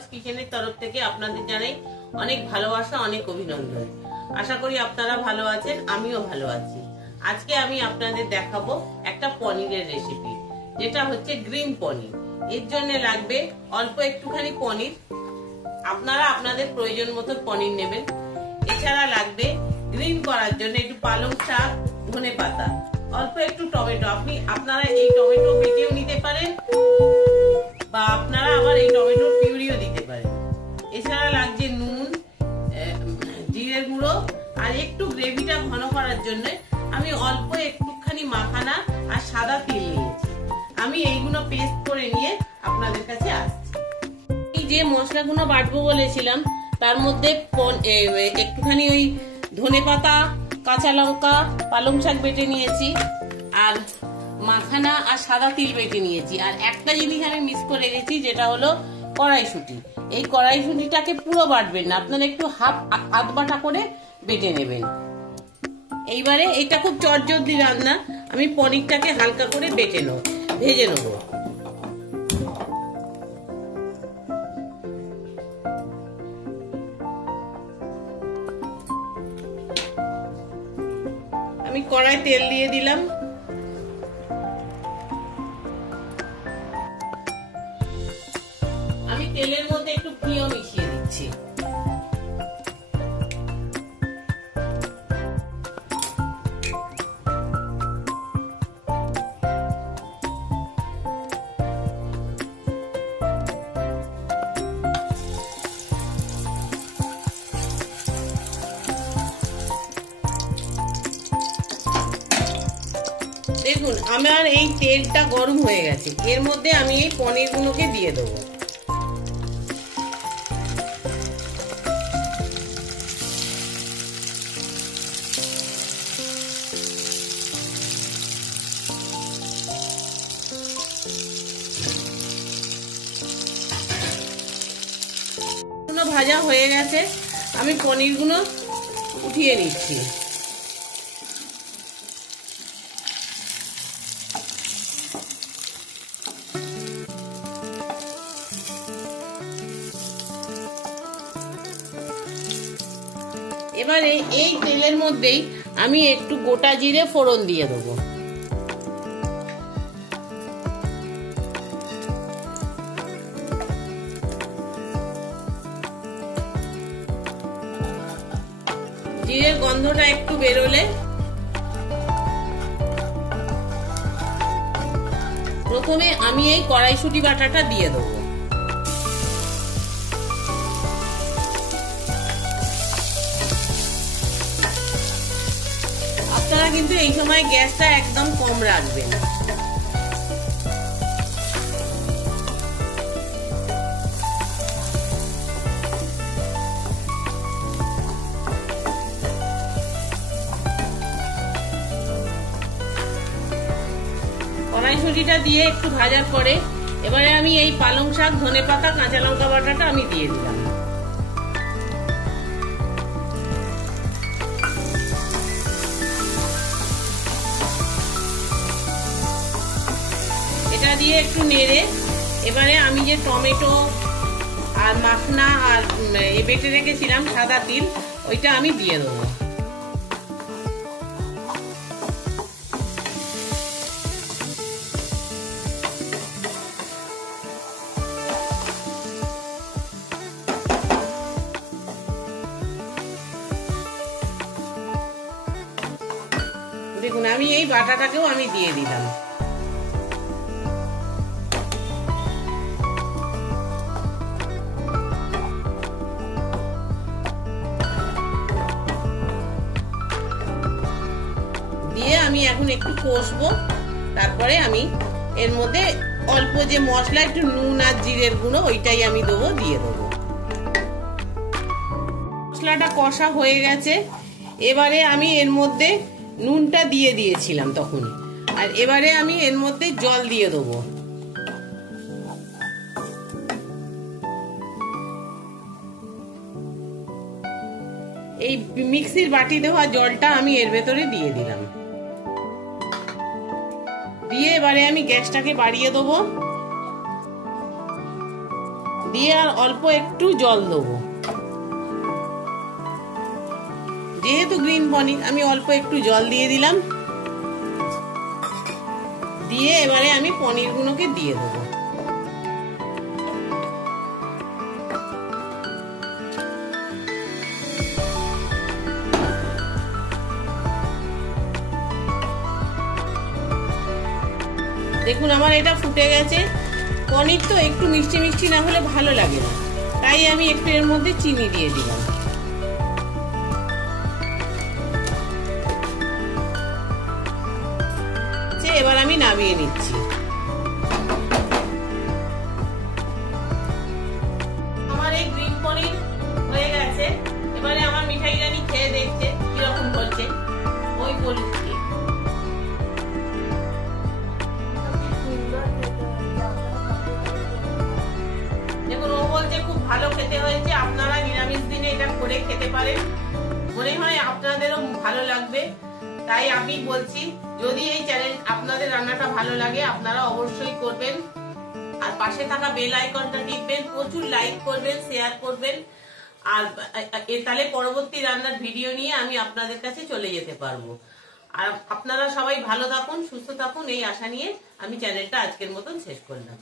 সুস্বাস কিচেনের তরফ থেকে আপনাদের জানাই অনেক ভালোবাসা, অনেক অভিনন্দন। আশা করি আপনারা ভালো আছেন, আমিও ভালো আছি। আজকে আমি আপনাদের দেখাবো একটা পনিরের রেসিপি, যেটা হচ্ছে গ্রিন পনির। এর জন্য লাগবে অল্প একটুখানি পনির, আপনারা আপনাদের প্রয়োজন মতো পনির নেবেন। এছাড়া লাগবে গ্রিন করার জন্য একটু পালং শাক, ধনেপাতা, অল্প একটু টমেটো। আপনারা এই টমেটো বেটেও নিতে পারেন বা আপনারা আবার এই টমেটোর পিউরিও দিতে পারেন। এছাড়া লাগছে নুন, জিরের গুঁড়ো, আর একটু গ্রেভিটা ঘন করার জন্য আমি অল্প একটুখানি মাখানা আর সাদা তিল নিয়েছি। আমি এইগুলো পেস্ট করে নিয়ে আপনাদের কাছে আসছি। এই যে মশলাগুলো বাটবো বলেছিলাম, তার মধ্যে একটুখানি ওই ধনেপাতা, কাঁচা লঙ্কা, পালং শাক বেটে নিয়েছি, আর মাখানা আর সাদা তিল বেটে নিয়েছি। আর একটা জিনিস আমি মিস করে গেছি, যেটা হলো কড়াইশুঁটি। এই কড়াইশুঁটিটাকে পুরো বাটবেন না, আপনারা একটু হাত বাটা করে বেটে নেবেন। এইবারে এটা খুব চটজলদি রান্না, আমি পনিরটাকে হালকা করে ভেজে নেব। আমি কড়াই তেল দিয়ে দিলাম। আমি তেলের মধ্যে একটু ঘিও মিশিয়ে দিচ্ছি। দেখুন, আমার এই তেলটা গরম হয়ে গেছে। এর মধ্যে আমি এই পনিরগুলোকে দিয়ে দেবো। ভাজা হয়ে গেছে, আমি পনিরগুলো উঠিয়ে নিচ্ছি। এবারে এই তেলের মধ্যেই আমি একটু গোটা জিরে ফোড়ন দিয়ে দেবো। জিরের গন্ধটা একটু বেরোলে প্রথমে আমি এই কড়াইশুঁটি বাটাটা দিয়ে দেবো। আপনারা কিন্তু এই সময় গ্যাসটা একদম কম রাখবেন। কড়াইশুঁটিটা দিয়ে একটু ভাজার পরে এবারে আমি এই পালং শাক, ধনেপাতা, কাঁচা লঙ্কা বাটাটা আমি দিয়ে দিলাম। এটা দিয়ে একটু নেড়ে এবারে আমি যে টমেটো আর মাখনা আর বেটে রেখেছিলাম সাদা তিল, ওইটা আমি দিয়ে দেবো। দেখুন, আমি এই বাটাটাকেও আমি দিয়ে দিলাম। দিয়ে আমি এখন একটু কষবো। তারপরে আমি এর মধ্যে অল্প যে মশলা, একটু নুন আর জিরের গুঁড়ো, ওইটাই আমি দিয়ে দেবো। মশলাটা কষা হয়ে গেছে। এবারে আমি এর মধ্যে নুনটা দিয়ে দিয়েছিলাম তখন, আর এবারে আমি এর মধ্যে জল দিয়ে দেবো। এই মিক্সির বাটি দেওয়া জলটা আমি এর ভেতরে দিয়ে দিলাম। দিয়ে এবারে আমি গ্যাসটাকে বাড়িয়ে দেবো। দিয়ে আর অল্প একটু জল দেবো। যেহেতু গ্রিন পনির আমি অল্প একটু জল দিয়ে দিলাম। দিয়ে এবারে আমি পনিরগুলোকে দিয়ে দেবো। দেখুন আমার এটা ফুটে গেছে। পনির তো একটু মিষ্টি মিষ্টি না হলে ভালো লাগে না, তাই আমি একটু এর মধ্যে চিনি দিয়ে দিলাম। এবার আমি নামিয়ে নিচ্ছি। আমার এই গ্রিন পনির হয়ে গেছে। এবারে আমার মিঠাই রানী খেয়ে দেখছে কিরকম বলছে, ওই বলুক। দেখুন ও বলছে খুব ভালো খেতে হয়েছে, আপনারা নিরামিষ দিনে এটা করে খেতে পারেন, মনে হয় আপনাদেরও ভালো লাগবে। তাই আমি বলছি যদি এই চ্যানেল আপনাদের রান্নাটা ভালো লাগে আপনারা অবশ্যই করবেন, আর পাশে থাকা বেল আইকনটা টিপবেন, প্রচুর লাইক করবেন, শেয়ার করবেন, আর তাহলে পরবর্তী রান্নার ভিডিও নিয়ে আমি আপনাদের কাছে চলে যেতে পারবো। আর আপনারা সবাই ভালো থাকুন, সুস্থ থাকুন, এই আশা নিয়ে আমি চ্যানেলটা আজকের মতন শেষ করলাম।